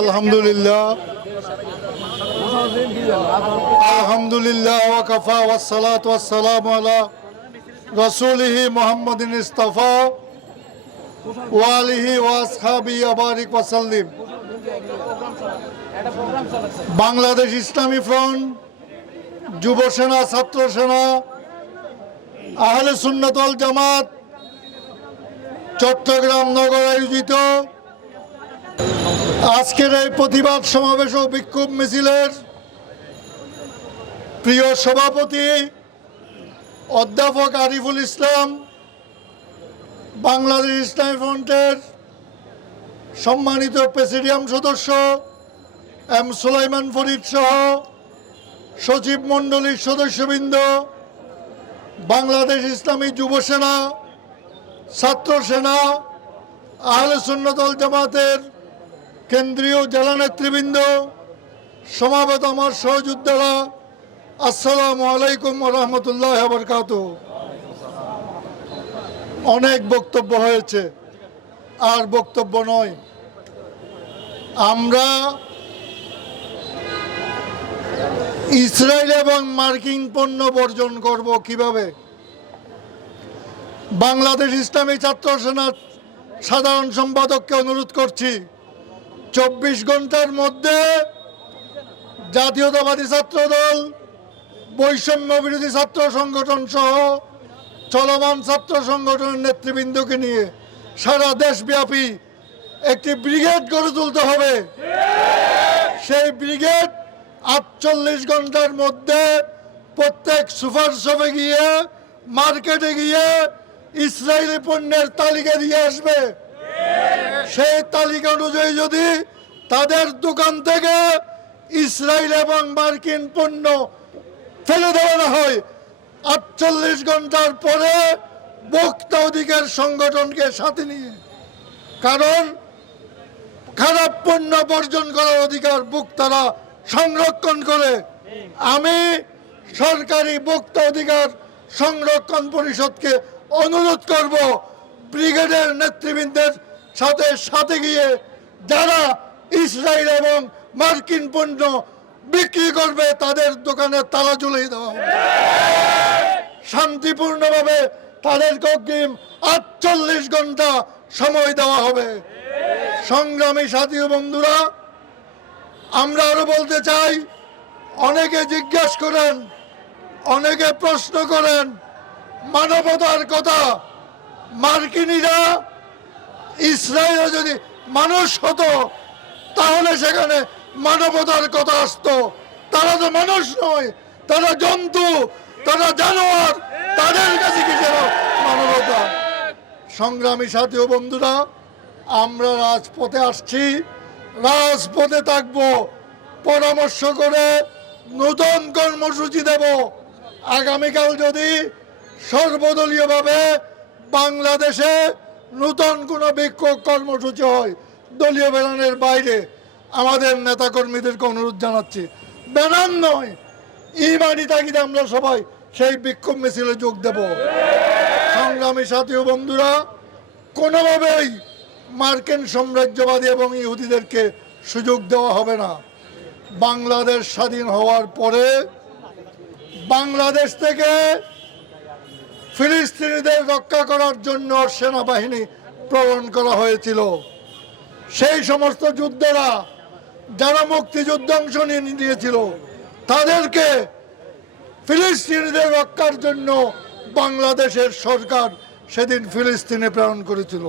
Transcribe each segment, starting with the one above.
আলহামদুলিল্লাহ। আলহামদুলিল্লাহ ওয়াকাফা ওয়াসসালাতু ওয়াসসালামু আলা রাসূলিহি মুহাম্মাদিন ইসতাফা ওয়া আলিহি ওয়া আসহাবিহি আবারিক ওয়া সাল্লিম। বাংলাদেশ ইসলামী ফ্রন্ট যুব সেনা ছাত্র সেনা আহলে সুন্নাত ওয়াল জামাত, চট্টগ্রাম নগর আয়োজিত আজকের এই প্রতিবাদ সমাবেশ ও বিক্ষোভ মিছিলের প্রিয় সভাপতি অধ্যাপক আরিফুল ইসলাম, বাংলাদেশ ইসলামী ফ্রন্টের সম্মানিত প্রেসিডিয়াম সদস্য এম সুলাইমান ফরিদ সহ সচিব মণ্ডলীর সদস্যবৃন্দ, বাংলাদেশ ইসলামী যুব সেনা, ছাত্র সেনা, আহলে সুন্নতল জামাতের কেন্দ্রীয় জেলা নেতৃবৃন্দ সমাবেত আমার সহযোদ্ধারা, আসসালামু আলাইকুম রহমতুল্লাহ বরকাত অনেক বক্তব্য হয়েছে, আর বক্তব্য নয়। আমরা ইসরায়েল এবং মার্কিন পণ্য বর্জন করব কীভাবে? বাংলাদেশ ইসলামী ছাত্র সেনার সাধারণ সম্পাদককে অনুরোধ করছি। চব্বিশ ঘণ্টার মধ্যে জাতীয়তাবাদী ছাত্র দল বৈষম্য বিরোধী ছাত্র সংগঠন সহ চলমান ছাত্র সংগঠনের নেতৃবৃন্দকে নিয়ে সারা দেশব্যাপী একটি ব্রিগেড গড়ে তুলতে হবে। সেই ব্রিগেড আটচল্লিশ ঘণ্টার মধ্যে প্রত্যেক সুপার শপে গিয়ে, মার্কেটে গিয়ে ইসরায়েলি পণ্যের তালিকা দিয়ে আসবে। সেই তালিকা অনুযায়ী যদি তাদের দোকান থেকে ইসরায়েল এবং মার্কিন পণ্য ফেলে দেওয়ানো হয়, আটচল্লিশ ঘণ্টার পরে ভোক্তা অধিকার সংগঠনকে সাথে নিয়ে। কারণ খারাপ পণ্য বর্জন করার অধিকার ভোক্তারা সংরক্ষণ করে। আমি সরকারি ভোক্তা অধিকার সংরক্ষণ পরিষদকে অনুরোধ করব ব্রিগেডের নেতৃবৃন্দের সাথে সাথে গিয়ে যারা ইসরায়েল এবং মার্কিন পণ্য বিক্রি করবে, তাদের দোকানে তালা ঝুলিয়ে দেওয়া হবে। শান্তিপূর্ণভাবে তাদেরকে অগ্রিম আটচল্লিশ ঘণ্টা সময় দেওয়া হবে। সংগ্রামী সাথী বন্ধুরা, আমরা আরও বলতে চাই, অনেকে জিজ্ঞাসা করেন, অনেকে প্রশ্ন করেন, মানবতার কথা মার্কিনীরা ইসরায়েলে যদি মানুষ হতো, তাহলে সেখানে মানবতার কথা আসতো। তারা তো মানুষ নয়, তারা জন্তু, তারা জানোয়ার, তাদের কাছে কিসের মানবতা। সংগ্রামী সাথী ও বন্ধুরা, আমরা রাজপথে আসছি। রাজপথে থাকব, পরামর্শ করে নতুন কর্মসূচি দেব। আগামীকাল যদি সর্বদলীয়ভাবে বাংলাদেশে নতুন কোনো বিক্ষোভ কর্মসূচি হয়, দলীয় ব্যানারের বাইরে। আমাদের নেতাকর্মীদেরকে অনুরোধ জানাচ্ছি, ব্যানার নয়, ইমানি তাগিদে আমরা সবাই সেই বিক্ষোভ মিছিলে যোগ দেব। সংগ্রামী সাথী ও বন্ধুরা, কোনোভাবেই মার্কিন সাম্রাজ্যবাদী এবং ইহুদিদেরকে সুযোগ দেওয়া হবে না। বাংলাদেশ স্বাধীন হওয়ার পরে বাংলাদেশ থেকে ফিলিস্তিনিদের রক্ষা করার জন্য সেনাবাহিনী প্রেরণ করা হয়েছিল। সেই সমস্ত যুদ্ধেরা যারা মুক্তিযুদ্ধে অংশ নিয়ে নিয়েছিল, তাদেরকে ফিলিস্তিনিদের রক্ষার জন্য বাংলাদেশের সরকার সেদিন ফিলিস্তিনে প্রেরণ করেছিল।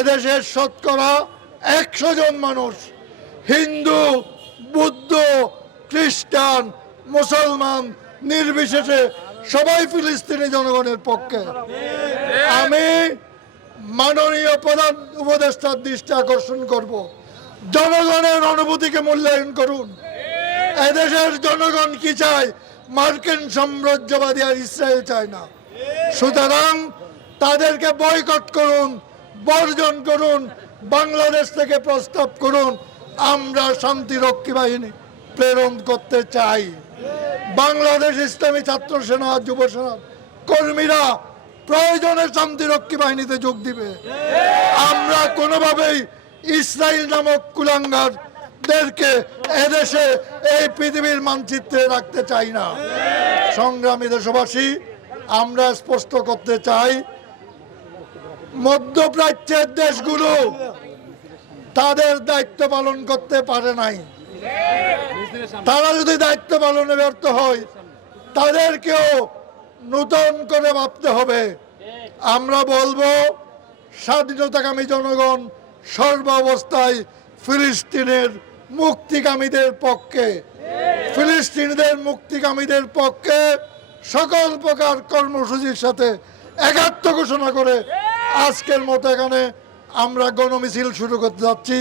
এদেশের শতকরা একশো জন মানুষ, হিন্দু, বুদ্ধ, খ্রিস্টান, মুসলমান, নির্বিশেষে সবাই ফিলিস্তিনি জনগণের পক্ষে। আমি মাননীয় প্রধান উপদেষ্টার দৃষ্টি আকর্ষণ করব। জনগণের অনুভূতিকে মূল্যায়ন করুন। এদেশের জনগণ কি চায়? মার্কিন সাম্রাজ্যবাদী আর ইসরায়েল চায় না। সুতরাং তাদেরকে বয়কট করুন, বর্জন করুন, বাংলাদেশ থেকে প্রস্তাব করুন। আমরা শান্তিরক্ষী বাহিনী প্রেরণ করতে চাই। বাংলাদেশ ইসলামী ছাত্র সেনা যুব সেনা কর্মীরা প্রয়োজনে শান্তিরক্ষী বাহিনীতে যোগ দিবে। আমরা কোনোভাবেই ইসরায়েল নামক কুলাঙ্গারদেরকে এদেশে এই পৃথিবীর মানচিত্রে রাখতে চাই না। সংগ্রামী দেশবাসী, আমরা স্পষ্ট করতে চাই, মধ্যপ্রাচ্যের দেশগুলো তাদের দায়িত্ব পালন করতে পারে নাই। তারা যদি দায়িত্ব পালনে ব্যর্থ হয়, তাদেরকেও নূতন করে ভাবতে হবে। আমরা বলব, স্বাধীনতাকামী জনগণ সর্বাবস্থায় ফিলিস্তিনের মুক্তিকামীদের পক্ষে, ফিলিস্তিনদের মুক্তিকামীদের পক্ষে সকল প্রকার কর্মসূচির সাথে একাত্ম ঘোষণা করে আজকের মতো এখানে আমরা গণমিছিল শুরু করতে যাচ্ছি।